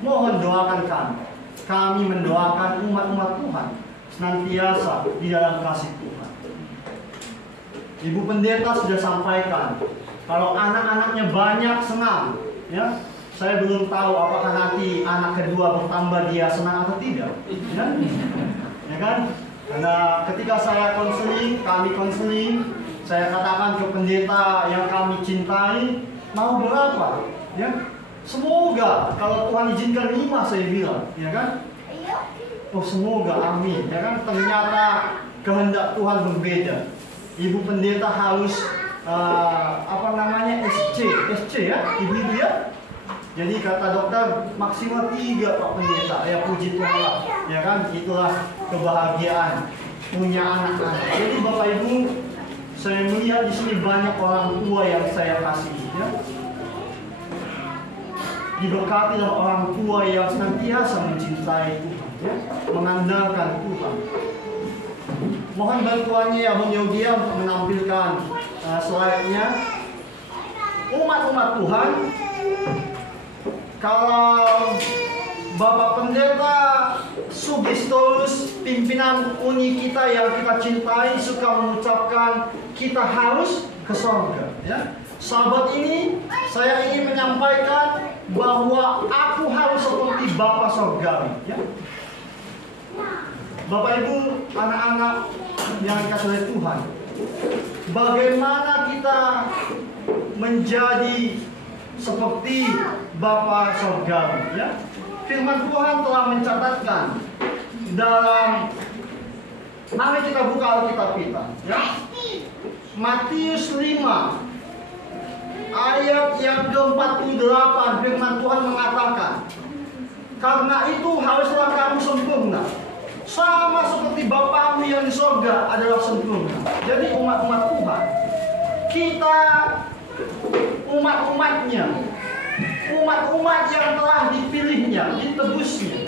mohon doakan kami. Kami mendoakan umat-umat Tuhan senantiasa di dalam kasih Tuhan. Ibu pendeta sudah sampaikan, kalau anak-anaknya banyak senang, ya. Saya belum tahu apakah nanti anak kedua bertambah dia senang atau tidak, ya, ya kan? Karena ketika saya konseling, kami konseling, saya katakan ke pendeta yang kami cintai, mau berapa? Ya, semoga kalau Tuhan izinkan 5 saya bilang, ya kan? Oh semoga, amin, ya kan? Ternyata kehendak Tuhan berbeda. Ibu pendeta harus SC ya, ibu-ibu ya. Jadi kata dokter maksimal 3 Pak Pendeta. Ya puji Tuhan lah, ya kan? Itulah kebahagiaan punya anak-anak. Jadi Bapak Ibu, saya melihat di sini banyak orang tua yang saya kasihi, ya. Diberkati oleh orang tua yang senantiasa mencintai Tuhan, ya, mengandalkan Tuhan. Mohon bantuannya ya Bung Yogia untuk menampilkan slide-nya. Umat-umat Tuhan, kalau Bapak Pendeta Sugistorus, pimpinan uni kita yang kita cintai, suka mengucapkan kita harus ke surga, ya. Sahabat ini, saya ingin menyampaikan bahwa aku harus seperti Bapa Surgawi, ya. Bapak Ibu, anak-anak yang dikasihi oleh Tuhan, bagaimana kita menjadi seperti Bapa Surgawi, ya. Firman Tuhan telah mencatatkan dalam, mari kita buka Alkitab kita, ya. Matius 5 ayat yang ke-48, firman Tuhan mengatakan, karena itu haruslah kamu sempurna, sama seperti Bapamu yang di surga adalah sempurna. Jadi umat-umat Tuhan, kita umat-umatnya, umat-umat yang telah dipilihnya, ditebusnya,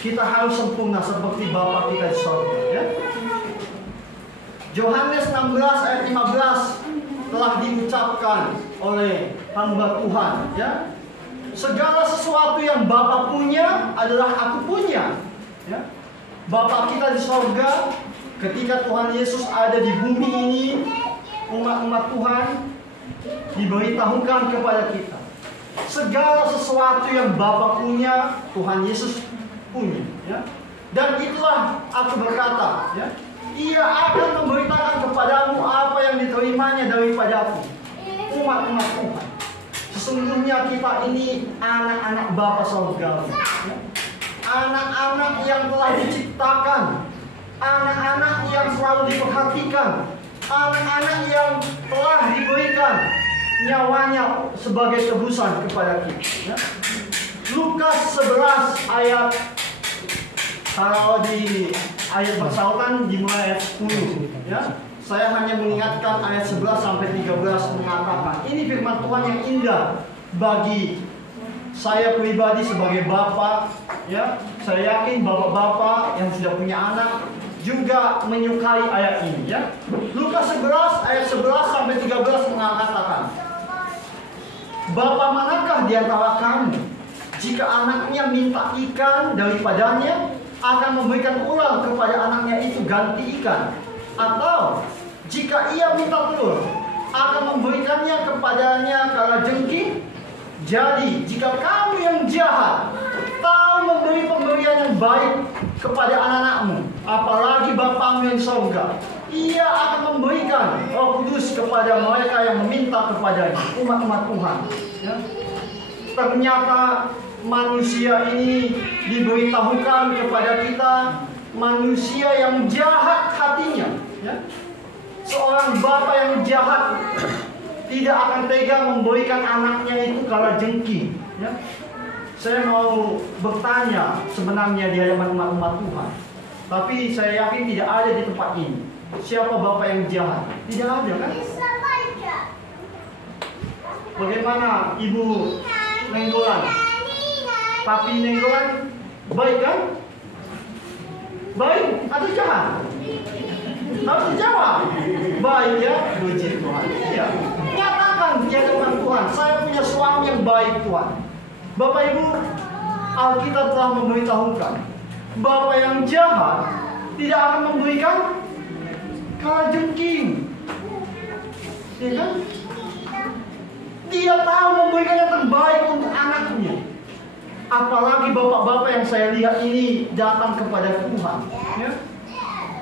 kita harus sempurna seperti Bapa kita di surga, ya. Yohanes 16 ayat 15 telah diucapkan oleh hamba Tuhan, ya. Segala sesuatu yang Bapa punya adalah aku punya, ya. Bapa kita di surga, ketika Tuhan Yesus ada di bumi ini, umat-umat Tuhan diberitahukan kepada kita, segala sesuatu yang Bapa punya, Tuhan Yesus punya, ya. Dan itulah aku berkata, ya, Ia akan memberitakan kepadamu apa yang diterimanya daripadaku. Umat-umat Tuhan, sesungguhnya kita ini anak-anak Bapa Surgawi, ya. Anak-anak yang telah diciptakan, anak-anak yang selalu diperhatikan, anak-anak yang telah diberikan nyawanya sebagai tebusan kepada kita, ya. Lukas 11 ayat, kalau di ayat bersautan dimulai ayat 10, ya. Saya hanya mengingatkan ayat 11 sampai 13 mengatakan, ini firman Tuhan yang indah bagi saya pribadi sebagai bapak, ya. Saya yakin bapak-bapak yang sudah punya anak juga menyukai ayat ini, ya. Lukas 11 ayat 11 sampai 13 mengatakan, Bapa manakah di antara kamu, jika anaknya minta ikan daripadanya, akan memberikan ulang kepada anaknya itu ganti ikan? Atau jika ia minta telur, akan memberikannya kepadanya kalajengking? Jadi jika kamu yang jahat tahu memberi pemberian yang baik kepada anak-anakmu, apalagi Bapamu yang di surga, Ia akan memberikan Roh Kudus kepada mereka yang meminta kepadanya. Umat-umat Tuhan, ya. Ternyata manusia ini diberitahukan kepada kita, manusia yang jahat hatinya, ya. Seorang bapa yang jahat tidak akan tega memberikan anaknya itu kalajengking, ya. Saya mau bertanya sebenarnya di hadapan umat Tuhan, tapi saya yakin tidak ada di tempat ini. Siapa bapak yang jahat? Tidak ada, kan? Bagaimana Ibu Nenggolan? Papi Nenggolan baik, kan? Baik atau jahat? Harus dijawab. Baik, ya, puji Tuhan. Ya. Nyatakan di hadapan Tuhan, saya punya suami yang baik, Tuhan. Bapak Ibu, Alkitab telah memberitahukan, bapa yang jahat tidak akan memberikan kalajengking. Ya kan? Dia tahu memberikan yang terbaik untuk anaknya. Apalagi bapak-bapak yang saya lihat ini datang kepada Tuhan, ya.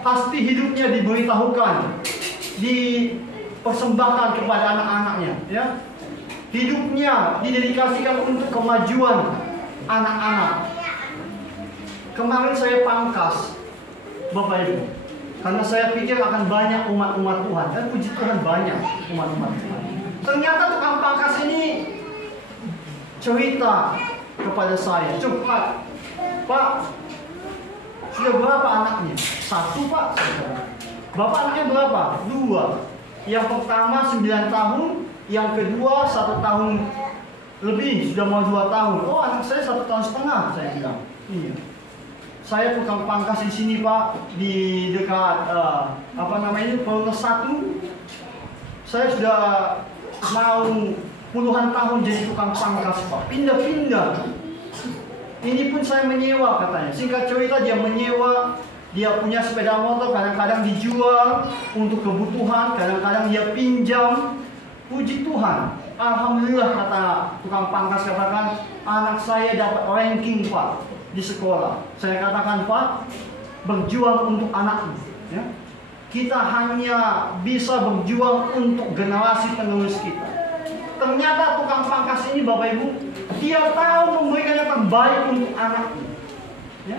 Pasti hidupnya diberitahukan, dipersembahkan kepada anak-anaknya, ya. Hidupnya didedikasikan untuk kemajuan anak-anak. Kemarin saya pangkas, Bapak Ibu, karena saya pikir akan banyak umat-umat Tuhan. Dan puji Tuhan banyak umat-umat Tuhan. Ternyata tukang pangkas ini cerita kepada saya, cepat, Pak, sudah berapa anaknya? 1, Pak. Bapak anaknya berapa? 2. Yang pertama 9 tahun, yang kedua 1 tahun lebih, sudah mau 2 tahun. Oh, anak saya 1,5 tahun, saya bilang. Iya. Saya tukang pangkas di sini, Pak, di dekat Polres 1. Saya sudah mau puluhan tahun jadi tukang pangkas, Pak. Pindah-pindah. Ini pun saya menyewa, katanya. Singkat cerita, dia menyewa. Dia punya sepeda motor, kadang-kadang dijual untuk kebutuhan, kadang-kadang dia pinjam. Puji Tuhan, alhamdulillah, kata tukang pangkas, katakan, anak saya dapat ranking, Pak, di sekolah. Saya katakan, Pak, berjuang untuk anakmu, ya. Kita hanya bisa berjuang untuk generasi penerus kita. Ternyata tukang pangkas ini, Bapak Ibu, dia tahu memberikan yang terbaik untuk anaknya, ya.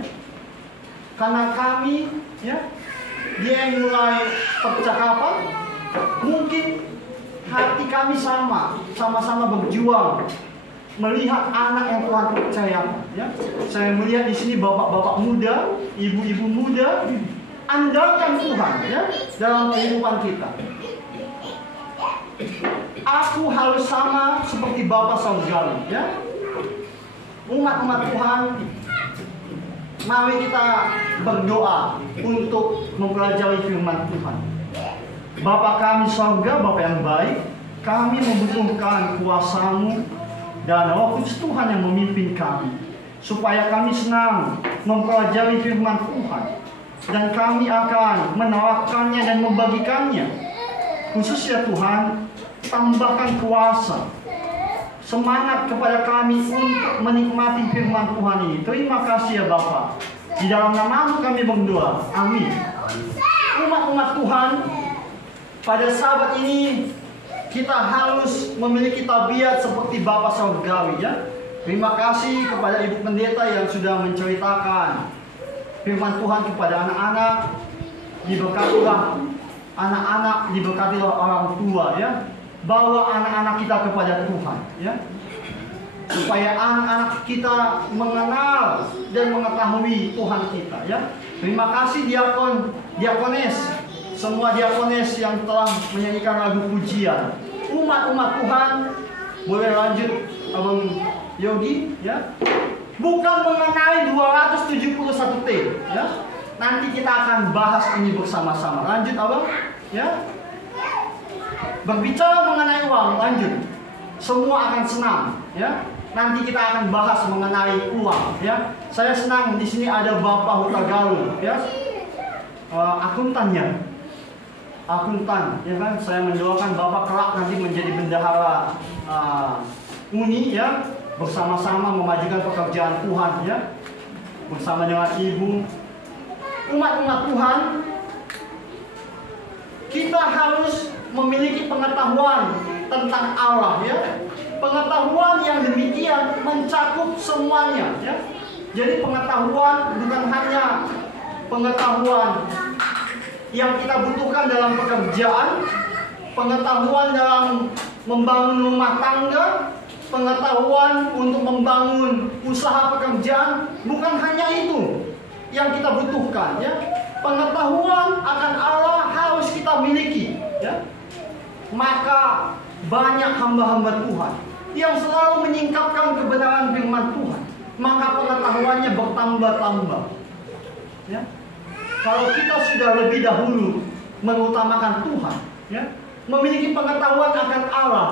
Karena kami, ya, dia yang mulai percakapan, mungkin hati kami sama-sama berjuang melihat anak yang Tuhan percayakan, ya. Saya melihat di sini bapak-bapak muda, ibu-ibu muda, andalkan Tuhan, ya, dalam kehidupan kita. Aku harus sama seperti Bapa Surgawi, ya. Umat-umat Tuhan, mari kita berdoa untuk mempelajari firman Tuhan. Bapa kami surga, Bapa yang baik, kami membutuhkan kuasa-Mu dan Roh Kudus Tuhan yang memimpin kami, supaya kami senang mempelajari firman Tuhan, dan kami akan menerapkannya dan membagikannya. Khususnya Tuhan, tambahkan kuasa, semangat kepada kami untuk menikmati firman Tuhan ini. Terima kasih ya Bapa. Di dalam nama-Mu kami berdoa. Amin. Umat-umat Tuhan, pada sahabat ini kita harus memiliki tabiat seperti Bapa Surgawi, ya. Terima kasih kepada Ibu Pendeta yang sudah menceritakan firman Tuhan kepada anak-anak. Diberkatilah anak-anak, diberkatilah orang tua, ya. Bawa anak-anak kita kepada Tuhan, ya. Supaya anak-anak kita mengenal dan mengetahui Tuhan kita, ya. Terima kasih diakon, diakones, semua diakones yang telah menyanyikan lagu pujian. Umat-umat Tuhan, boleh lanjut Abang Yogi, ya. Bukan mengenai 271 T, ya. Nanti kita akan bahas ini bersama-sama. Lanjut Abang, ya. Berbicara mengenai uang, lanjut. Semua akan senang, ya. Nanti kita akan bahas mengenai uang, ya. Saya senang di sini ada Bapak Hutagalu, ya. Akuntannya. Akuntan, ya kan? Saya mendoakan Bapak kelak nanti menjadi bendahara Uni, ya. Bersama-sama memajukan pekerjaan Tuhan, ya. Bersama dengan Ibu. Umat-umat Tuhan, kita harus memiliki pengetahuan tentang Allah, ya. Pengetahuan yang demikian mencakup semuanya, ya. Jadi pengetahuan bukan hanya pengetahuan yang kita butuhkan dalam pekerjaan, pengetahuan dalam membangun rumah tangga, pengetahuan untuk membangun usaha pekerjaan, bukan hanya itu yang kita butuhkan, ya. Pengetahuan akan Allah harus kita miliki, ya. Maka banyak hamba-hamba Tuhan yang selalu menyingkapkan kebenaran firman Tuhan, maka pengetahuannya bertambah-tambah, ya. Kalau kita sudah lebih dahulu mengutamakan Tuhan, ya, memiliki pengetahuan akan Allah,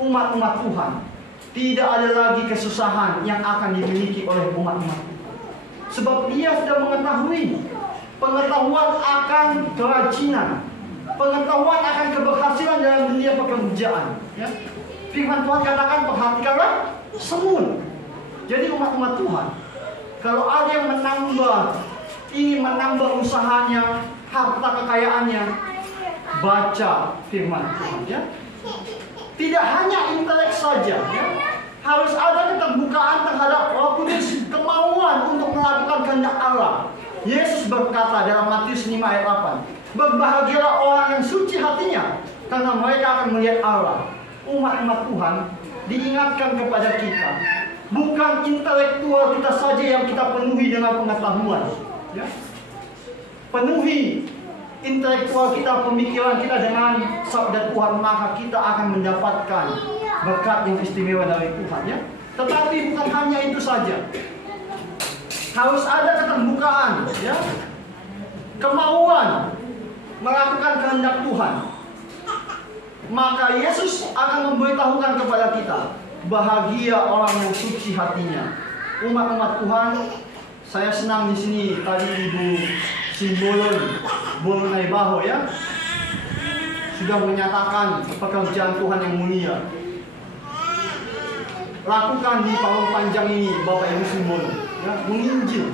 umat-umat Tuhan, tidak ada lagi kesusahan yang akan dimiliki oleh umat-umat. Sebab dia sudah mengetahui pengetahuan akan kerajinan, pengetahuan akan keberhasilan dalam dunia pekerjaan. Ya. Firman Tuhan katakan, perhatikanlah semut. Jadi umat-umat Tuhan, kalau ada yang ingin menambah usahanya, harta kekayaannya, baca firman Tuhan. Ya. Tidak hanya intelek saja, ya. Harus ada keterbukaan terhadap Roh Kudus, kemauan untuk melakukan kehendak Allah. Yesus berkata dalam Matius 5 ayat 8, berbahagialah orang yang suci hatinya, karena mereka akan melihat Allah. Umat-umat Tuhan diingatkan kepada kita, bukan intelektual kita saja yang kita penuhi dengan pengetahuan, ya. Penuhi intelektual kita, pemikiran kita dengan sabda Tuhan, maka kita akan mendapatkan berkat yang istimewa dari Tuhan, ya. Tetapi bukan hanya itu saja. Harus ada keterbukaan, ya. Kemauan melakukan kehendak Tuhan. Maka Yesus akan memberitahukan kepada kita, bahagia orang yang suci hatinya. Umat-umat Tuhan, saya senang di sini tadi Ibu Simbolon Bolonaibaho, ya, sudah menyatakan pekerjaan Tuhan yang mulia. Lakukan di pawang panjang ini, Bapak Ibu Simbolon, ya, menginjil.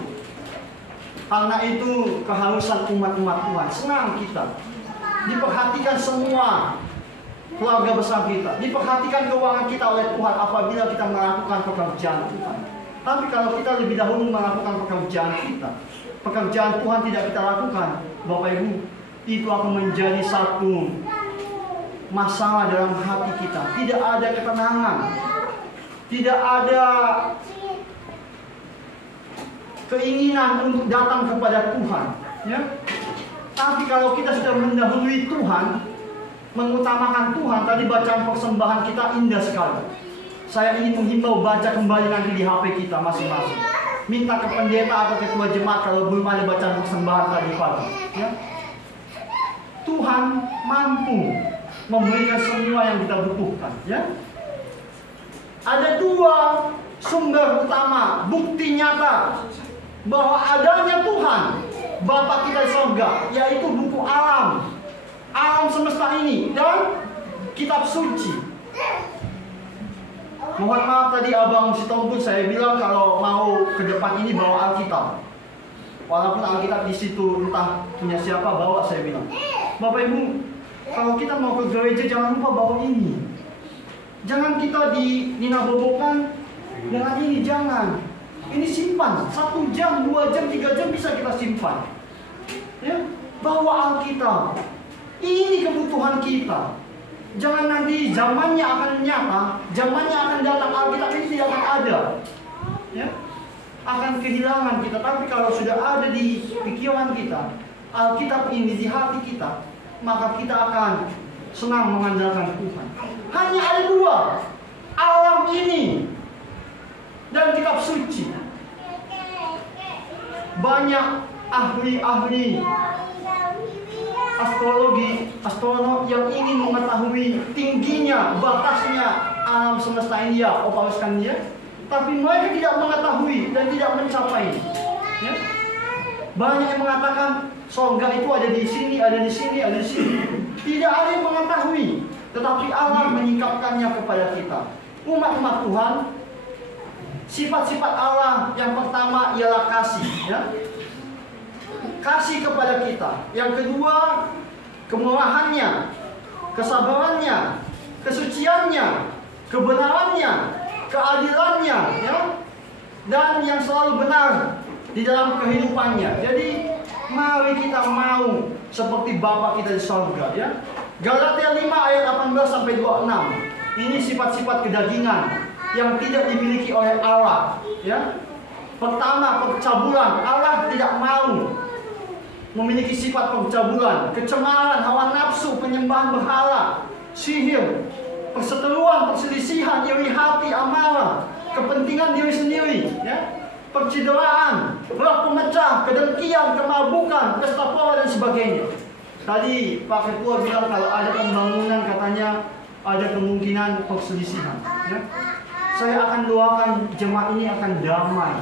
Karena itu keharusan umat-umat Tuhan. Senang kita diperhatikan semua keluarga besar kita, diperhatikan keuangan kita oleh Tuhan apabila kita melakukan pekerjaan Tuhan. Tapi kalau kita lebih dahulu melakukan pekerjaan kita, pekerjaan Tuhan tidak kita lakukan, Bapak Ibu, itu akan menjadi satu masalah dalam hati kita. Tidak ada ketenangan, tidak ada keinginan untuk datang kepada Tuhan, ya. Tapi kalau kita sudah mendahului Tuhan, mengutamakan Tuhan, tadi bacaan persembahan kita indah sekali. Saya ingin menghimbau baca kembali nanti di HP kita masing-masing. Minta ke pendeta atau ketua jemaat kalau belum ada bacaan persembahan tadi pagi, ya. Tuhan mampu memberikan semua yang kita butuhkan, ya. Ada dua sumber utama, bukti nyata bahwa adanya Tuhan Bapa kita di surga, yaitu buku alam semesta ini dan kitab suci. Mohon maaf tadi Abang Sitompun saya bilang kalau mau ke depan ini bawa Alkitab. Walaupun Alkitab di situ entah punya siapa bawa, saya bilang. Bapak Ibu, kalau kita mau ke gereja jangan lupa bawa ini. Jangan kita dinabobokan dengan ini, jangan. Ini simpan, 1 jam, 2 jam, 3 jam bisa kita simpan. Ya, bawa Alkitab. Ini kebutuhan kita. Jangan nanti zamannya akan nyata, zamannya akan datang, Alkitab ini tidak akan ada, ya, akan kehilangan kita. Tapi kalau sudah ada di pikiran kita, Alkitab ini di hati kita, maka kita akan senang mengandalkan Tuhan. Hanya ada dua, alam ini dan kitab suci. Banyak ahli-ahli astrologi, astronom yang ingin mengetahui tingginya, batasnya alam semesta ini, ya, opaloskan dia. Tapi mereka tidak mengetahui dan tidak mencapai. Ya. Banyak yang mengatakan surga itu ada di sini, ada di sini, ada di sini. Tidak ada yang mengetahui. Tetapi Allah menyingkapkannya kepada kita. Umat-umat Tuhan, sifat-sifat Allah yang pertama ialah kasih, ya. Kasih kepada kita. Yang kedua, kemurahannya, kesabarannya, kesuciannya, kebenarannya, keadilannya, ya, dan yang selalu benar di dalam kehidupannya. Jadi mari kita mau seperti Bapa kita di surga, ya. Galatia 5 ayat 18 sampai 26. Ini sifat-sifat kedagingan yang tidak dimiliki oleh Allah, ya. Pertama, percabulan. Allah tidak mau memiliki sifat percabulan, kecemaran, hawa nafsu, penyembahan berhala, sihir, perseteruan, perselisihan, iri hati, amarah, kepentingan diri sendiri, ya, percideraan, roh pemecah, kedengkian, kemabukan, pesta pora dan sebagainya. Tadi Pak Ketua bilang kalau ada pembangunan katanya ada kemungkinan perselisihan, ya. saya akan doakan jemaat ini akan damai,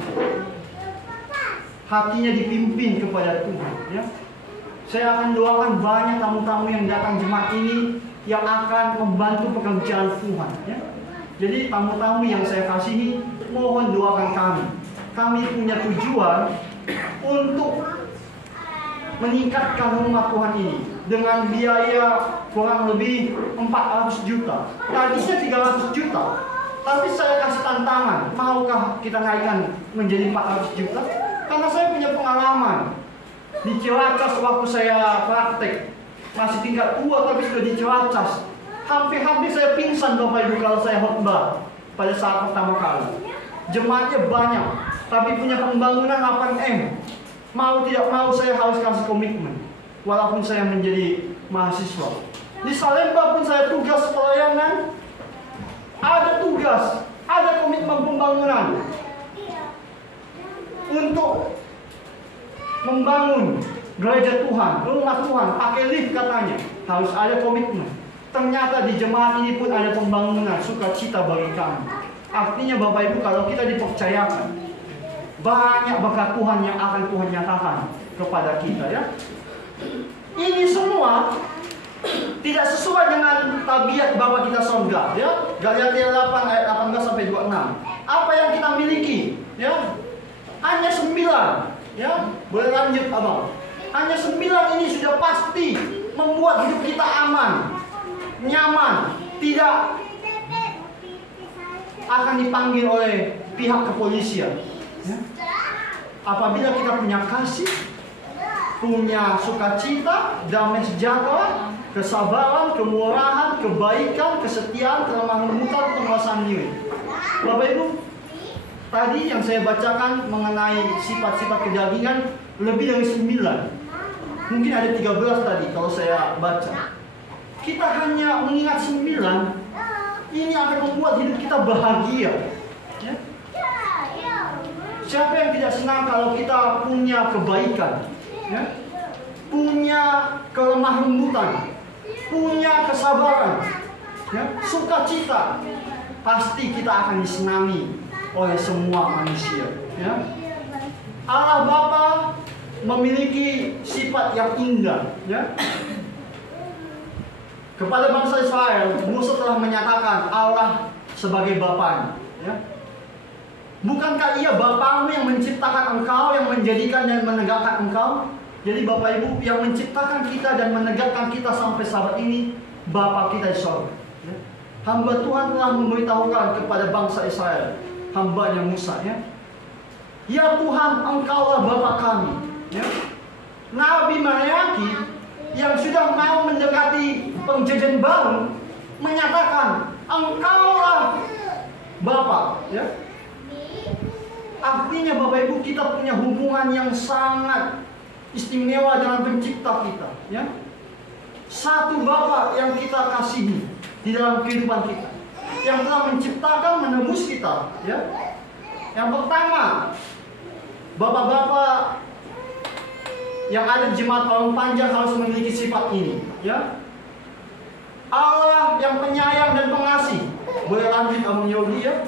hatinya dipimpin kepada Tuhan, ya. Saya akan doakan banyak tamu-tamu yang datang jemaat ini yang akan membantu pekerjaan Tuhan, ya. Jadi tamu-tamu yang saya kasihi, mohon doakan kami. Kami punya tujuan untuk meningkatkan rumah Tuhan ini dengan biaya kurang lebih 400 juta. Tadinya 300 juta. Tapi saya kasih tantangan, maukah kita naikkan menjadi 400 juta? Karena saya punya pengalaman di Cilacas waktu saya praktek, masih tingkat 2 tapi sudah di Cilacas. Hampir-hampir saya pingsan Bapak Ibu kalau saya khotbah pada saat pertama kali. Jemaatnya banyak, tapi punya pembangunan 8M. Mau tidak mau saya harus kasih komitmen, walaupun saya menjadi mahasiswa. Di Salemba pun saya tugas pelayanan, ada tugas, ada komitmen pembangunan untuk membangun gereja Tuhan, rumah Tuhan, pakai lift katanya, harus ada komitmen. Ternyata di jemaat ini pun ada pembangunan, sukacita bagi kami. Artinya Bapak Ibu, kalau kita dipercayakan, banyak berkat Tuhan yang akan Tuhan nyatakan kepada kita, ya. Ini semua tidak sesuai dengan tabiat Bapa kita surga, ya. Galatia 8 ayat 18 sampai 26. Apa yang kita miliki, ya? Hanya 9, ya. Boleh lanjut, Abang. Hanya 9 ini sudah pasti membuat hidup kita aman, nyaman, tidak akan dipanggil oleh pihak kepolisian, ya. Apabila kita punya kasih, punya sukacita, damai sejahtera, kesabaran, kemurahan, kebaikan, kesetiaan, kelemah lembutan, penguasaan diri. Bapak Ibu, tadi yang saya bacakan mengenai sifat-sifat kedagingan lebih dari 9. Mungkin ada 13 tadi kalau saya baca. Kita hanya mengingat 9, ini akan membuat hidup kita bahagia, ya. Siapa yang tidak senang kalau kita punya kebaikan, ya? Punya kelemah lembutan, punya kesabaran, ya? Sukacita, pasti kita akan disenangi oleh semua manusia, ya. Allah Bapa memiliki sifat yang indah, ya. Kepada bangsa Israel, Musa telah menyatakan Allah sebagai Bapanya, ya. Bukankah Ia Bapamu yang menciptakan engkau, yang menjadikan dan menegakkan engkau? Jadi Bapak Ibu, yang menciptakan kita dan menegakkan kita sampai saat ini, Bapa kita di sorga, ya. Hamba Tuhan telah memberitahukan kepada bangsa Israel, hambanya Musa, ya. Ya Tuhan, engkaulah Bapa kami, ya. Nabi Maleaki yang sudah mau mendekati perjanjian baru menyatakan engkaulah Bapa, ya. Artinya Bapak Ibu, kita punya hubungan yang sangat istimewa dengan pencipta kita, ya. Satu Bapa yang kita kasihi di dalam kehidupan kita, yang telah menciptakan, menebus kita, ya. Yang pertama, Bapak-bapak yang ada di jemaat Orang Panjang harus memiliki sifat ini, ya. Allah yang penyayang dan pengasih. Boleh lanjut Abang Yogi, ya.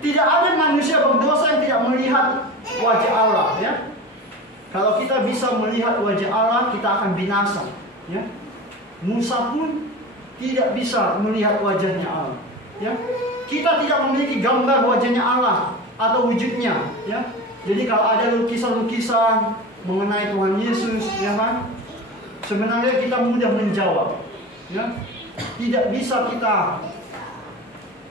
Tidak ada manusia berdosa yang tidak melihat wajah Allah, ya. Kalau kita bisa melihat wajah Allah, kita akan binasa, ya. Musa pun tidak bisa melihat wajahnya Allah, ya. Kita tidak memiliki gambar wajahnya Allah atau wujudnya, ya. Jadi kalau ada lukisan-lukisan mengenai Tuhan Yesus, ya kan, sebenarnya kita mudah menjawab, ya. Tidak bisa kita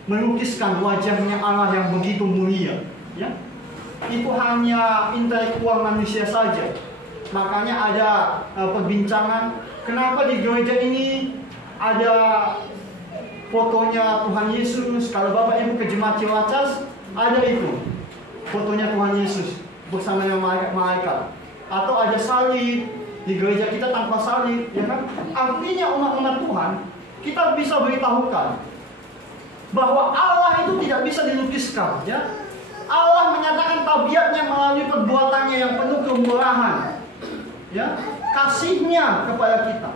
melukiskan wajahnya Allah yang begitu mulia, ya. Itu hanya intelektual manusia saja. Makanya ada perbincangan, kenapa di gereja ini ada fotonya Tuhan Yesus. Kalau Bapak Ibu ke jemaat Cilacas, ada itu fotonya Tuhan Yesus bersama dengan malaikat. Atau ada salib, di gereja kita tanpa salib, ya kan? Artinya umat-umat Tuhan, kita bisa beritahukan bahwa Allah itu tidak bisa dilukiskan, ya. Allah menyatakan tabiatnya melalui perbuatannya yang penuh kemurahan, ya, kasihnya kepada kita.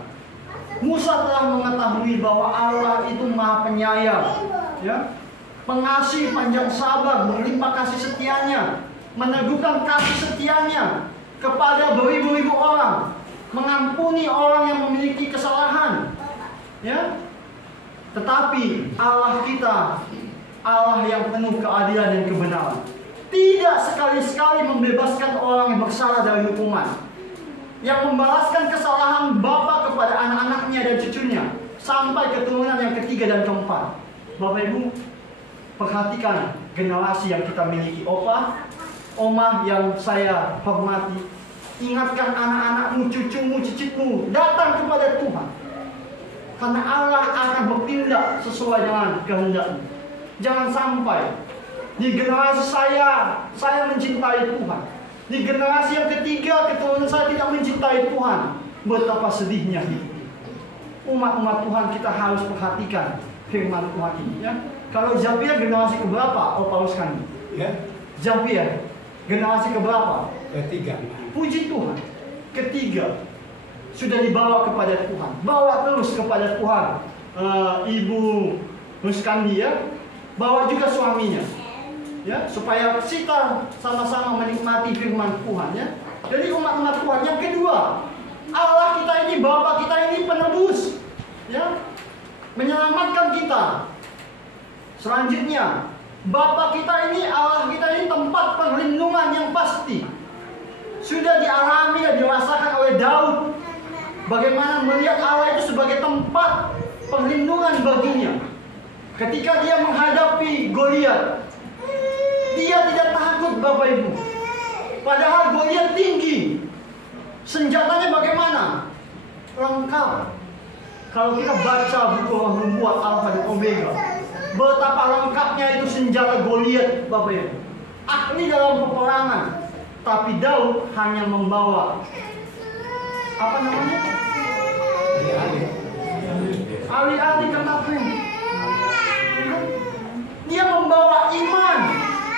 Musa telah mengetahui bahwa Allah itu Maha Penyayang, ya. mengasihi, panjang sabar, melimpah kasih setianya, meneguhkan kasih setianya kepada beribu-ribu orang, mengampuni orang yang memiliki kesalahan. Ya, tetapi Allah kita, Allah yang penuh keadilan dan kebenaran, tidak sekali-sekali membebaskan orang yang bersalah dari hukuman, yang membalaskan kesalahan bapa kepada anak-anaknya dan cucunya sampai keturunan yang ketiga dan keempat. Bapak Ibu, perhatikan generasi yang kita miliki. Opa, oma yang saya hormati, ingatkan anak-anakmu, cucumu, cicitmu datang kepada Tuhan, karena Allah akan bertindak sesuai dengan kehendaknya. Jangan sampai di generasi saya mencintai Tuhan, di generasi yang ketiga keturunan saya tidak mencintai Tuhan. Betapa sedihnya hidup. Umat-umat Tuhan, kita harus perhatikan firman Tuhan ini, ya. Kalau Zapier generasi keberapa? Oh, Paulus kan? Ya. Zapier generasi keberapa? Ketiga. Puji Tuhan, ketiga sudah dibawa kepada Tuhan. Bawa terus kepada Tuhan. Ibu Ruskandi, ya, bawa juga suaminya, ya, supaya kita sama-sama menikmati firman Tuhan, ya. Jadi umat-umat Tuhan yang kedua, Allah kita ini, Bapa kita ini penebus, ya, menyelamatkan kita. Selanjutnya, Bapa kita ini, Allah kita ini tempat perlindungan yang pasti. Sudah dialami dan dirasakan oleh Daud, bagaimana melihat Allah itu sebagai tempat perlindungan baginya. Ketika dia menghadapi Goliat, dia tidak takut, Bapak Ibu. Padahal Goliat tinggi. Senjatanya bagaimana? Lengkap. Kalau kita baca buku Roh Nubuat Alfa dan Omega, betapa lengkapnya itu senjata Goliat, Bapak Ibu. Ahli dalam peperangan. Tapi Daud hanya membawa apa namanya? Alih-alih ketakutan. Dia membawa iman,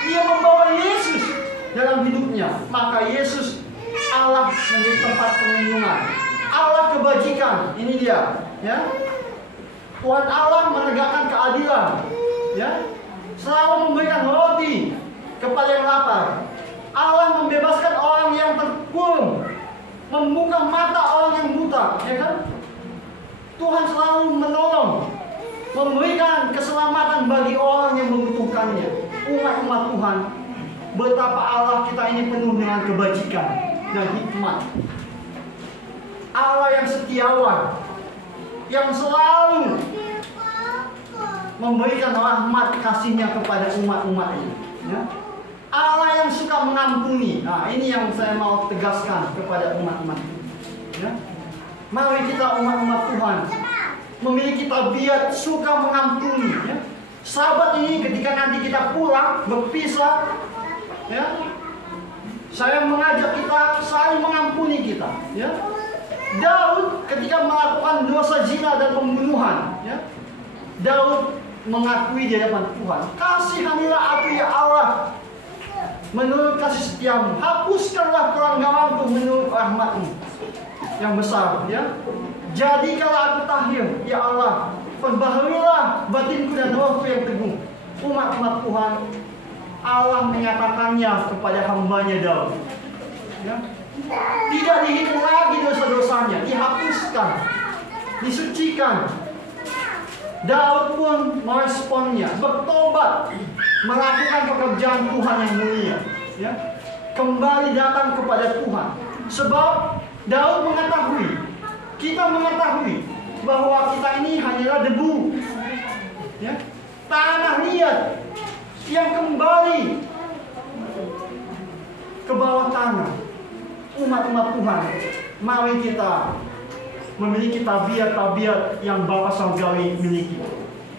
dia membawa Yesus dalam hidupnya. Maka Yesus, Allah menjadi tempat perlindungan, Allah kebajikan. Ini dia, ya. Tuhan Allah menegakkan keadilan, ya. Selalu memberikan roti kepada yang lapar. Allah membebaskan orang yang terkurung, membuka mata orang yang buta, ya kan? Tuhan selalu menolong, memberikan keselamatan bagi orang yang membutuhkannya. Umat-umat Tuhan, betapa Allah kita ini penuh dengan kebajikan dan hikmat. Allah yang setiawan, yang selalu memberikan rahmat kasih-Nya kepada umat-umat ini, ya. Allah yang suka mengampuni. Nah, ini yang saya mau tegaskan kepada umat-umat ini, ya. Mari kita umat-umat Tuhan memiliki tabiat suka mengampuni, ya. Sahabat ini ketika nanti kita pulang berpisah, ya, saya mengajak kita saling mengampuni kita, ya. Daud ketika melakukan dosa zina dan pembunuhan, ya, Daud mengakui di hadapan Tuhan, kasihanilah aku ya Allah menurut kasih setiamu, hapuskanlah pelanggaranku menurut rahmatmu yang besar, ya. Jadikanlah aku tahir, ya Allah, perbaharilah batinku dan rohku yang teguh. Umat-umat Tuhan, Allah menyatakannya kepada hambanya Daud, ya. Tidak dihitung lagi dosa-dosanya, dihapuskan, disucikan. Daud pun meresponnya, bertobat, melakukan pekerjaan Tuhan yang mulia, ya. Kembali datang kepada Tuhan. Sebab Daud mengetahui, kita mengetahui bahwa kita ini hanyalah debu, ya. Tanah liat yang kembali ke bawah tanah. Umat-umat Tuhan, mari kita memiliki tabiat-tabiat yang Bapa Surgawi miliki.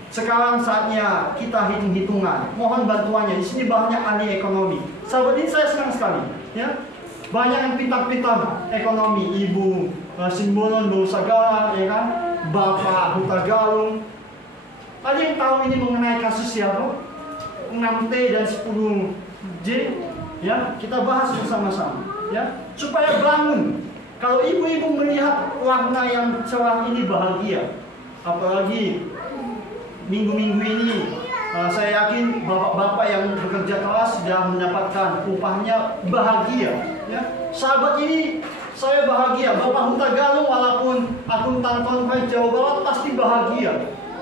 Sekarang saatnya kita hitung-hitungan. Mohon bantuannya. Di sini banyak ahli ekonomi. Sahabat ini saya senang sekali, ya. Banyak yang pintar-pintar ekonomi. Ibu Simbolon Sagala, ya kan? Bapak Huta Galung. Ada yang tahu ini mengenai kasus siapa? 6T dan 10J, ya. Kita bahas bersama-sama, ya. Supaya bangun. Kalau ibu-ibu melihat warna yang cerah ini bahagia. Apalagi minggu-minggu ini Saya yakin bapak-bapak yang bekerja keras sudah mendapatkan upahnya bahagia. Ya. Sahabat ini saya bahagia. Bapak Huta Galung walaupun akuntan konven Jawa Barat pasti bahagia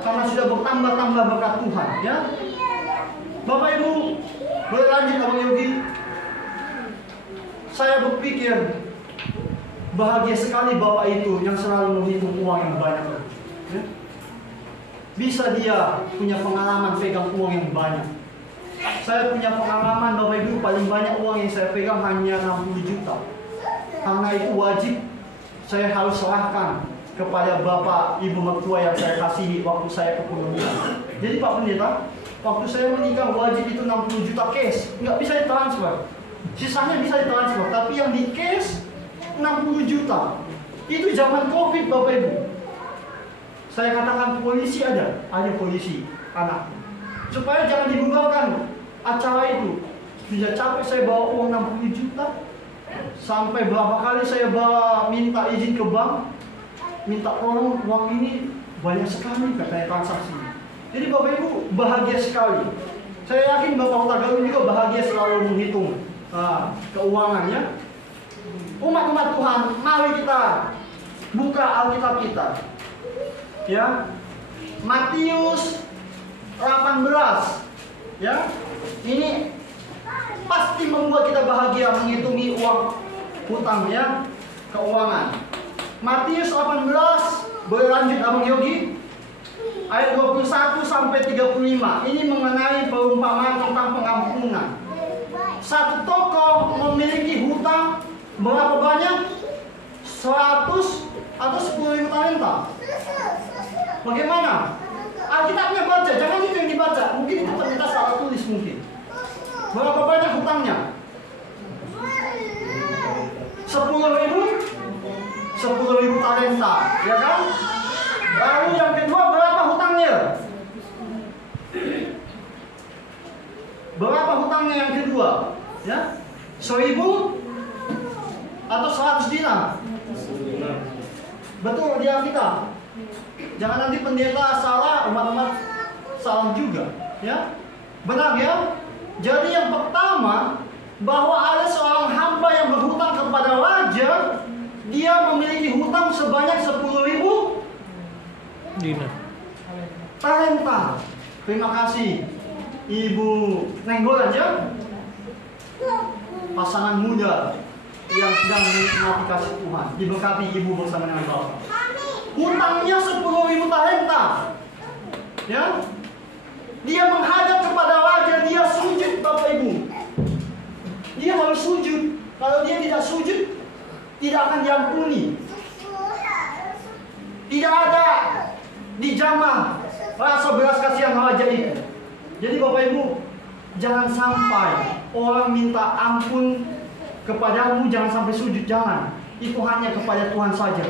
karena sudah bertambah-tambah berkat Tuhan. Ya. Bapak Ibu, boleh lanjut Abang Yogi. Saya berpikir bahagia sekali bapak itu yang selalu menghitung uang yang banyak. Ya. Bisa dia punya pengalaman pegang uang yang banyak. Saya punya pengalaman Bapak Ibu, paling banyak uang yang saya pegang hanya 60 juta. Karena itu wajib saya harus serahkan kepada Bapak Ibu mertua yang saya kasihi waktu saya ke Pulau. Jadi Pak Pendeta, waktu saya menikah wajib itu 60 juta cash, nggak bisa ditransfer. Sisanya bisa ditransfer, tapi yang di cash 60 juta. Itu zaman Covid Bapak Ibu. Saya katakan polisi ada polisi anak. Supaya jangan dibubarkan acara itu. Sudah capek saya bawa uang 60 juta. Sampai berapa kali saya minta izin ke bank, minta tolong uang ini banyak sekali katanya transaksi. Jadi Bapak Ibu bahagia sekali. Saya yakin Bapak Huta Galung juga bahagia selalu menghitung keuangannya. Umat-umat Tuhan, mari kita buka Alkitab kita. Ya, Matius 18. Ya, ini pasti membuat kita bahagia menghitungi uang hutang ya, keuangan. Matius 18, boleh lanjut Abang Yogi? Ayat 21 sampai 35. Ini mengenai perumpamaan tentang pengampunan. Satu tokoh memiliki hutang berapa banyak? 100 atau 10.000 talenta. Bagaimana? Alkitabnya baca, jangan itu yang dibaca. Mungkin itu ternyata salah tulis mungkin. Berapa banyak hutangnya? 10.000 talenta, ya kan? Lalu yang kedua berapa hutangnya? Berapa hutangnya yang kedua? Ya, 1.000 atau 100 dinar? Betul di Alkitab. Jangan nanti pendeta salah, umat-umat salah juga, ya. Benar ya? Jadi yang pertama, bahwa ada seorang hamba yang berhutang kepada raja, dia memiliki hutang sebanyak 10.000 dinar. talenta. Terima kasih Ibu Nenggolan ya, pasangan muda yang sedang menikmati kasih Tuhan. Diberkati Ibu bersama dengan Bapak. Hutangnya 10.000 talenta. Ya. Dia menghadap kepada raja, dia sujud Bapak Ibu. Dia harus sujud. Kalau dia tidak sujud, tidak akan diampuni. Tidak ada dijamah rasa belas kasihan raja itu. Jadi Bapak Ibu, jangan sampai orang minta ampun kepadamu, jangan sampai sujud, jangan. Itu hanya kepada Tuhan saja.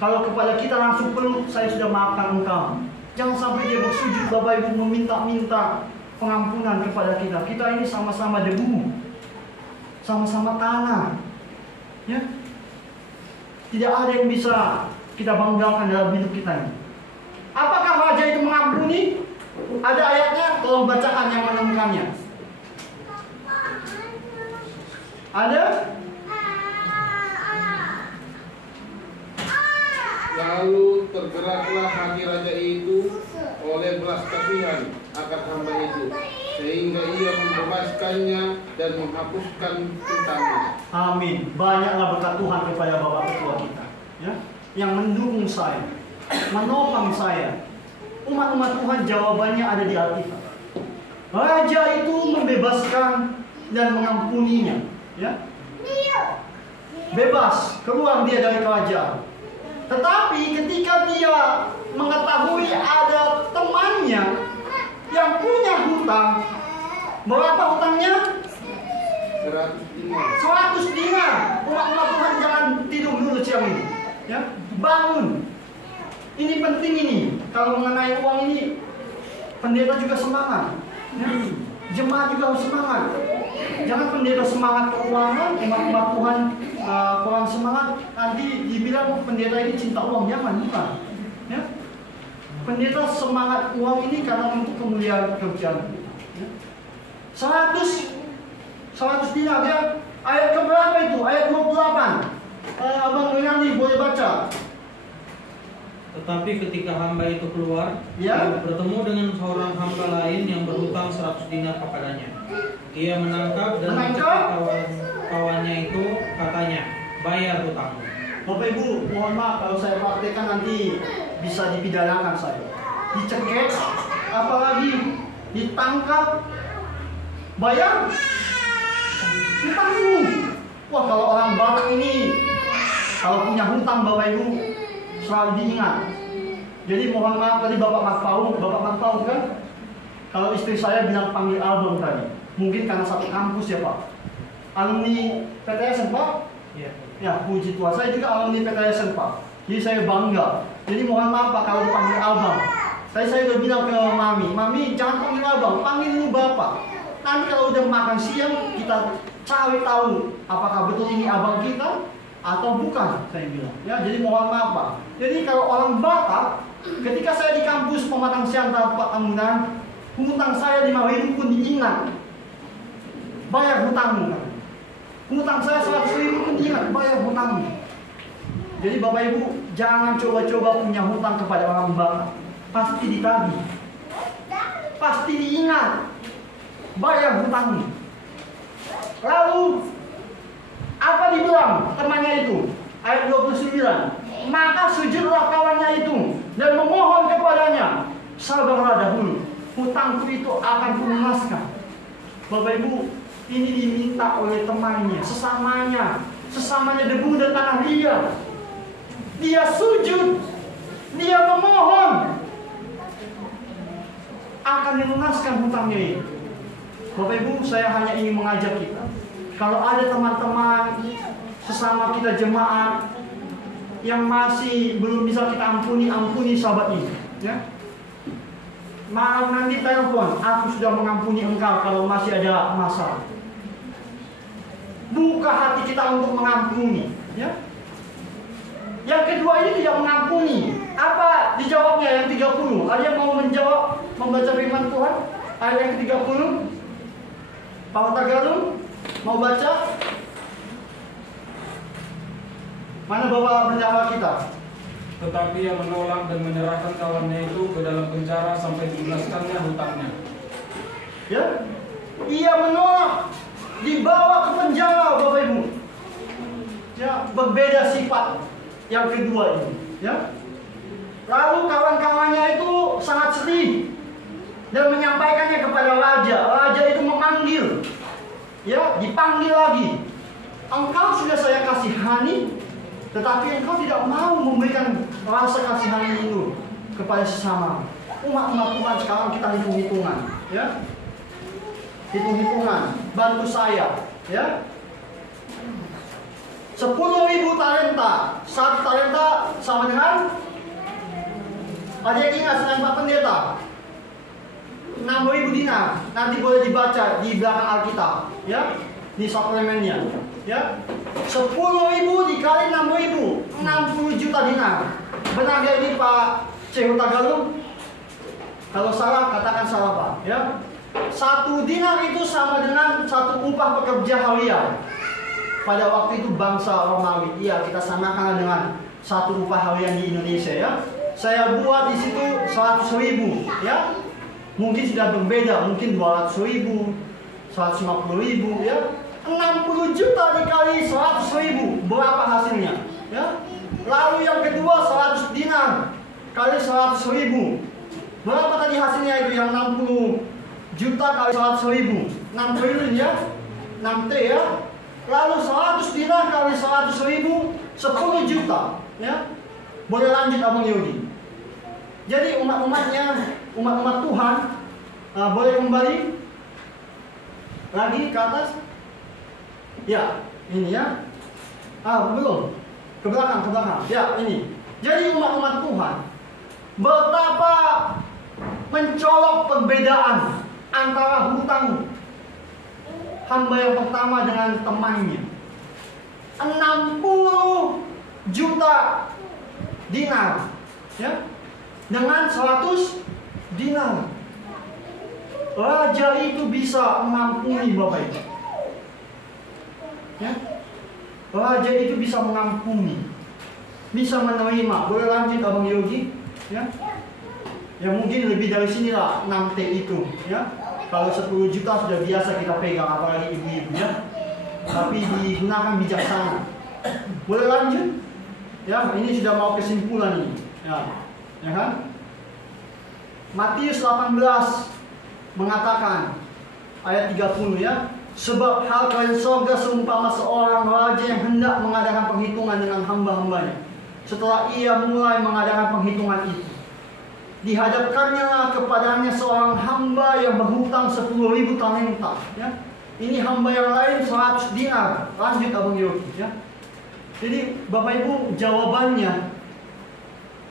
Kalau kepada kita langsung peluk, saya sudah maafkan engkau. Jangan sampai dia bersujud Bapak Ibu meminta-minta pengampunan kepada kita. Kita ini sama-sama debu, sama-sama tanah. Ya. Tidak ada yang bisa kita banggakan dalam hidup kita ini. Apakah raja itu mengampuni? Ada ayatnya, tolong bacakan yang menemukannya. Ada? Lalu tergeraklah hati raja itu oleh belas kasihan akan hamba itu, sehingga ia membebaskannya dan menghapuskan hutangnya. Amin. Banyaklah berkat Tuhan kepada Bapak Ketua kita, ya, yang mendukung saya, menopang saya. Umat-umat Tuhan jawabannya ada di Alkitab. Raja itu membebaskan dan mengampuninya, ya. Bebas, keluar dia dari kerajaan. Tetapi ketika dia mengetahui ada temannya yang punya hutang, berapa hutangnya? 100 dinar. Umat-umat Tuhan jangan tidur dulu siang ini, ya. Bangun. Ini penting ini. Kalau mengenai uang ini, pendeta juga semangat, ya. Jemaat juga harus semangat. Jangan pendeta semangat keuangan, umat-umat Tuhan kurang semangat, nanti dibilang pendeta ini cinta uang. Jangan, bukan. Ya. Pendeta semangat uang ini karena untuk kemuliaan pekerjaan. 100 dinar ya. Ayat keberapa itu? Ayat 28. Abang Renaldi boleh baca. Tetapi ketika hamba itu keluar, Ya. bertemu dengan seorang hamba lain yang berhutang 100 dinar kepadanya. Ia menangkap dan mencekik kawannya itu, katanya, bayar hutangmu. Bapak Ibu, mohon maaf kalau saya praktekkan nanti bisa dipidanakan saya. Dicekek, apalagi ditangkap, bayar hutangmu. Wah, kalau orang Batak ini kalau punya hutang Bapak Ibu selalu diingat. Jadi mohon maaf tadi Bapak Makpau kan? Kalau istri saya bilang panggil Album tadi, mungkin karena satu kampus ya Pak. Alumni PTSN Pak? Iya. Ya, puji Tuhan. Saya juga alumni PTSN Pak. Jadi saya bangga. Jadi mohon maaf Pak kalau dipanggil Abang. Saya udah bilang ke Mami jangan panggil Abang, panggil dulu Bapak. Nanti kalau udah makan siang kita cari tahu apakah betul ini abang kita atau bukan, saya bilang. Ya, jadi mohon maaf Pak. Jadi kalau orang Batak, ketika saya di kampus Pematang Siantar Pak Tamunan, hutang saya 5.000 pun diingat. Bayar hutangmu. Hutang saya 100.000 pun diingat, bayar hutangmu. Jadi Bapak Ibu jangan coba-coba punya hutang kepada orang Batak. Pasti ditagih, pasti diingat, bayar hutangmu. Lalu apa dibilang temannya itu? Ayat 29. Maka sujudlah kawannya itu dan memohon kepadanya, sabarlah dahulu, hutangku itu akan kulunaskan. Bapak Ibu, ini diminta oleh temannya, sesamanya debu dan tanah liat. Dia sujud, dia memohon akan dilunaskan hutangnya ini. Bapak Ibu, saya hanya ingin mengajak kita, kalau ada teman-teman sesama kita jemaat yang masih belum bisa kita ampuni sahabat ini, ya. Malam nanti telepon, aku sudah mengampuni engkau kalau masih ada masalah. Buka hati kita untuk mengampuni, ya. Yang kedua ini tidak mengampuni. Apa dijawabnya yang 30? Ada yang mau menjawab, membaca firman Tuhan? Ayat yang 30. Pak Tagalung mau baca? Mana Bapak penjawab kita? Tetapi ia menolak dan menyerahkan kawannya itu ke dalam penjara sampai dilunaskannya hutangnya. Ya, ia menolak, dibawa ke penjara Bapak Ibu. Ya, berbeda sifat yang kedua ini. Ya. Lalu kawan-kawannya itu sangat sedih dan menyampaikannya kepada raja. Raja itu memanggil, ya, dipanggil lagi. Engkau sudah saya kasihani, tetapi engkau tidak mau memberikan rasa kasihan itu kepada sesama. Umat-umat Tuhan sekarang kita hitung-hitungan, ya. Hitung-hitungan, bantu saya, ya. 10.000 talenta, 1 talenta sama dengan, ada yang ingat selain Pak Pendeta? 6.000 dinar. Nanti boleh dibaca di belakang Alkitab, ya, di suplemennya, ya. 10.000 dikali 6.000, 60 juta dinar. Benar gak ini Pak Cehu Tagalung? Kalau salah katakan salah Pak, ya. 1 dinar itu sama dengan 1 upah pekerja harian. Pada waktu itu bangsa Romawi, iya kita samakan dengan 1 upah harian di Indonesia, ya. Saya buat di situ 100.000, ya. Mungkin sudah berbeda, mungkin 200.000, 150.000, ya. 60 juta dikali 100.000, berapa hasilnya? Ya. Lalu yang kedua 100 dinar kali 100.000, berapa tadi hasilnya itu? Yang 60 juta kali 100.000, 6 triliun, ya, 6T, ya. Lalu 100 dinar kali 100.000, 10 juta, ya. Boleh lanjut Abang Yodi. Jadi umat-umatnya, umat-umat Tuhan, boleh kembali lagi ke atas. Ya, ini ya. Belum. Ke belakang. Ya, ini. Jadi umat-umat Tuhan, betapa mencolok perbedaan antara hutang hamba yang pertama dengan temannya. 60 juta dinar, ya. dengan 100 dinar. Raja itu bisa mengampuni Bapak Ibu. Ya. Raja itu bisa mengampuni, bisa menerima. Boleh lanjut Abang Yogi? Ya. Ya mungkin lebih dari sinilah 6T itu. Ya. Kalau 10 juta sudah biasa kita pegang, apalagi ibu-ibu ya. Tapi digunakan bijaksana. Boleh lanjut? Ya, ini sudah mau kesimpulan ini. Ya kan? Matius 18 mengatakan ayat 30 ya. Sebab hal kerajaan surga seumpama seorang raja yang hendak mengadakan perhitungan dengan hamba-hambanya. Setelah ia mulai mengadakan perhitungan itu, dihadapkannya kepadanya seorang hamba yang berhutang 10.000 talenta. Ya. Ini hamba yang lain 100 dinar. Lanjut Abang Yogi. Ya. Jadi Bapak Ibu, jawabannya,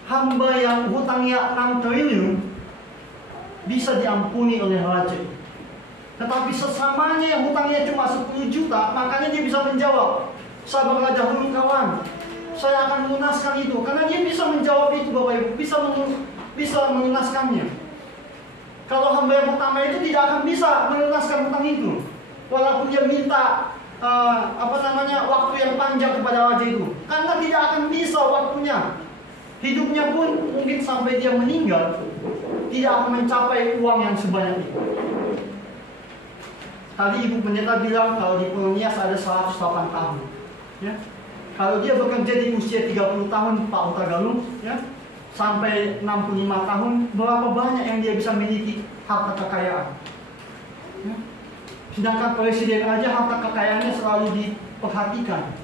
hamba yang hutangnya 6 triliun bisa diampuni oleh raja. Tetapi sesamanya yang hutangnya cuma 10 juta, makanya dia bisa menjawab, sabarlah dahulu kawan, saya akan melunaskan itu. Karena dia bisa menjawab itu Bapak Ibu, bisa melunaskannya. Kalau hamba yang pertama itu tidak akan bisa melunaskan hutang itu, walaupun dia minta waktu yang panjang kepada raja itu, karena tidak akan bisa waktunya. Hidupnya pun mungkin sampai dia meninggal tidak akan mencapai uang yang sebanyak itu. Tadi Ibu Pendeta bilang kalau di Polonias ada 108 tahun. Ya. Kalau dia bekerja di usia 30 tahun Pak Utagalung, ya, sampai 65 tahun, berapa banyak yang dia bisa miliki harta kekayaan? Ya. Sedangkan presiden aja harta kekayaannya selalu diperhatikan,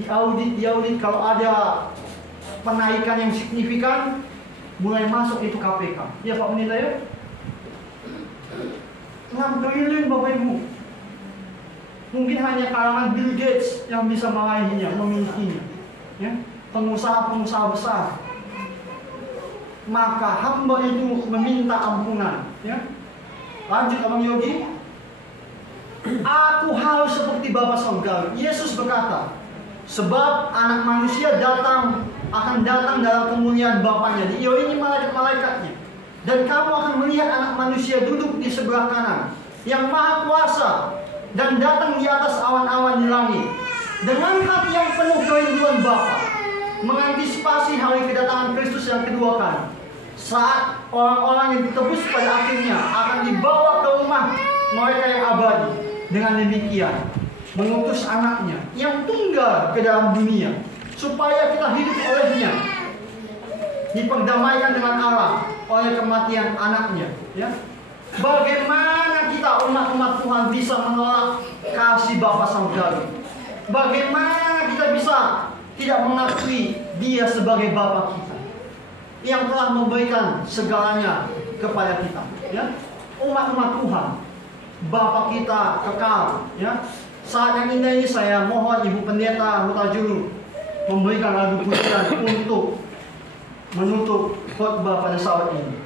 diaudit. Kalau ada penaikan yang signifikan, mulai masuk itu KPK. Ya Pak Pendeta ya? 6 triliun Bapak Ibu. Mungkin hanya kalangan Bill Gates yang bisa meraihnya, memilikinya. Ya? Pengusaha-pengusaha besar. Maka hamba itu meminta ampunan. Ya? Lanjut Abang Yogi. Aku harus seperti Bapa Surgawi. Yesus berkata, sebab anak manusia akan datang dalam kemuliaan Bapaknya. Diiringi malaikat-malaikatnya. Dan kamu akan melihat anak manusia duduk di sebelah kanan, yang maha kuasa, dan datang di atas awan-awan di langit. Dengan hati yang penuh kerinduan Bapa, mengantisipasi hari kedatangan Kristus yang kedua kali. Saat orang-orang yang ditebus pada akhirnya akan dibawa ke rumah mereka yang abadi. Dengan demikian, mengutus anaknya yang tunggal ke dalam dunia, supaya kita hidup olehnya, diperdamaikan dengan Allah oleh kematian anaknya. Ya. Bagaimana kita umat-umat Tuhan bisa menolak kasih Bapa Surgawi? Bagaimana kita bisa tidak mengakui Dia sebagai Bapa kita yang telah memberikan segalanya kepada kita? Ya. Umat-umat Tuhan, Bapa kita kekal. Ya. Saat yang indah ini saya mohon Ibu Pendeta Hutajulu memberikan lagu pujian untuk menutup khotbah pada saat ini.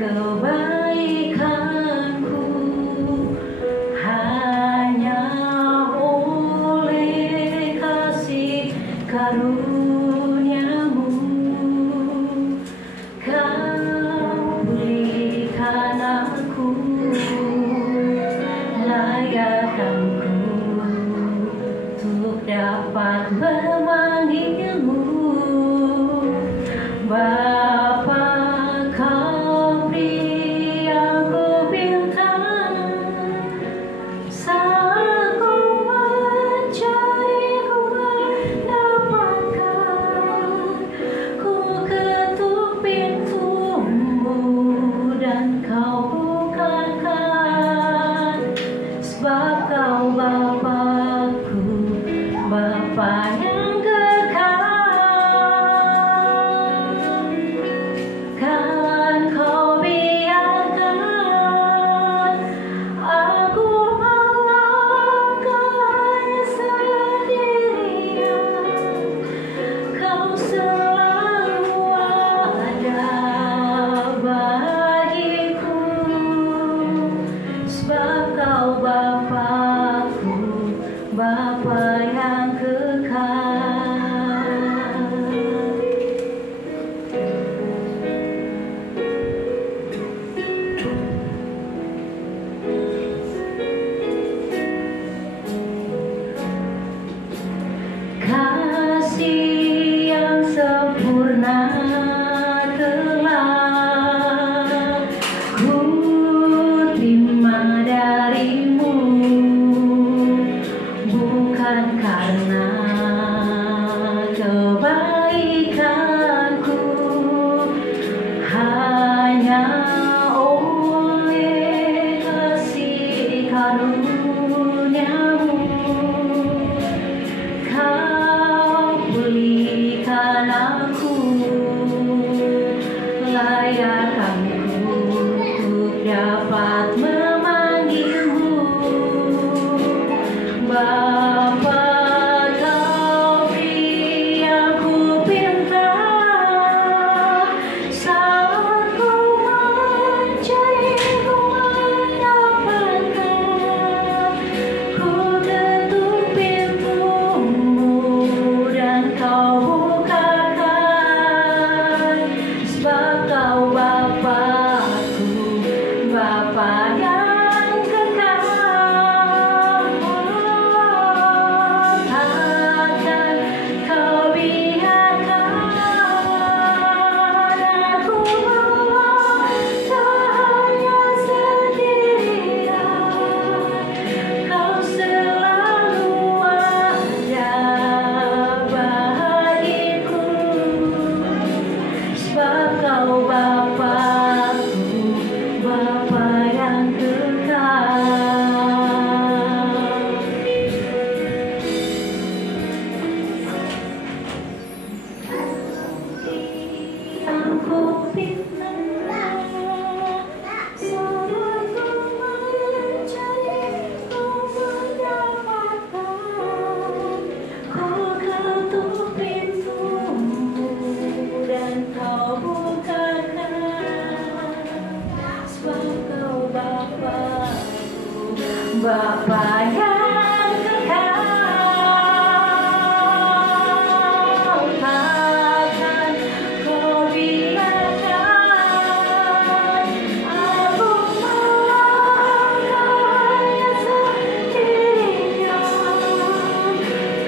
Kebaikanku hanya Bapa, Kau beri aku bintang saat ku mencari, ku mendapatkan. Ku ketuk pintumu dan Kau bukakan, sebab Kau Bapa-Ku, Bapa yang kekal. Kan Kau biarkan aku melangkahnya sendirian. Kau selalu ada bagiku, sebab Kau Bapa-Ku, Bapa yang kekal. Kasih yang sempurna telah ku terima darimu, bukan karena kebaikanku, hanya oleh kasih karunia-Mu. Kau pulihkan aku, layakkan ku untuk dapat memanggil-Mu. Bapa, Kau beri aku bintang saat ku mencari, ku mendapatkan. Ku ketuk pintumu dan Kau bukakan, sebab Kau Bapa-Ku, Bapa yang kekal. Takkan Kau biarkan aku melangkahnya sendirian. Kau selalu ada bagiku, sebab Kau Bapa-Ku, Bapa yang kekal. Aku bintang saat ku mencari, ku mendapatkan. Ku ketuk pintumu dan Kau bukakan, sebab Kau Bapa-Ku, Bapa yang kekal. Takkan Kau biarkan aku melangkahnya sendirian.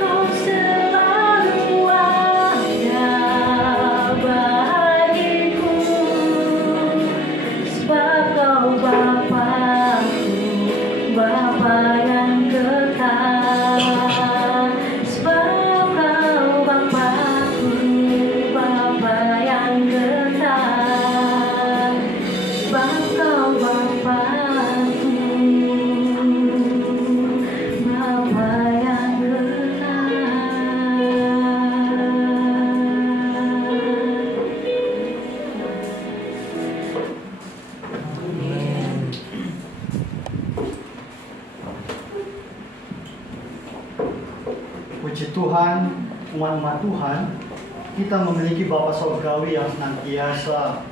Kau selalu ada bagiku, sebab Kau Bapa-Ku, Bapa yang kekal. Sebab Kau Bapa-Ku, Bapa yang kekal. Sebab Kau Bapa-Ku, Bapa yang kekal. Puji Tuhan, umat-umat Tuhan, kita memiliki Bapa Sorgawi yang senantiasa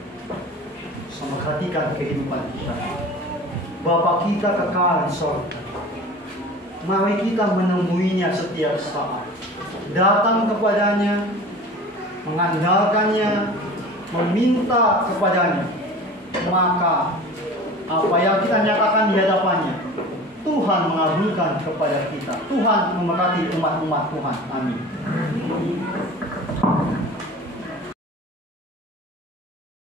memperhatikan kehidupan kita. Bapa kita kekal di sorga. Mari kita menemuinya setiap saat. Datang kepadanya, mengandalkannya, meminta kepadanya. Maka apa yang kita nyatakan di hadapannya, Tuhan mengabulkan kepada kita. Tuhan memberkati umat-umat Tuhan. Amin.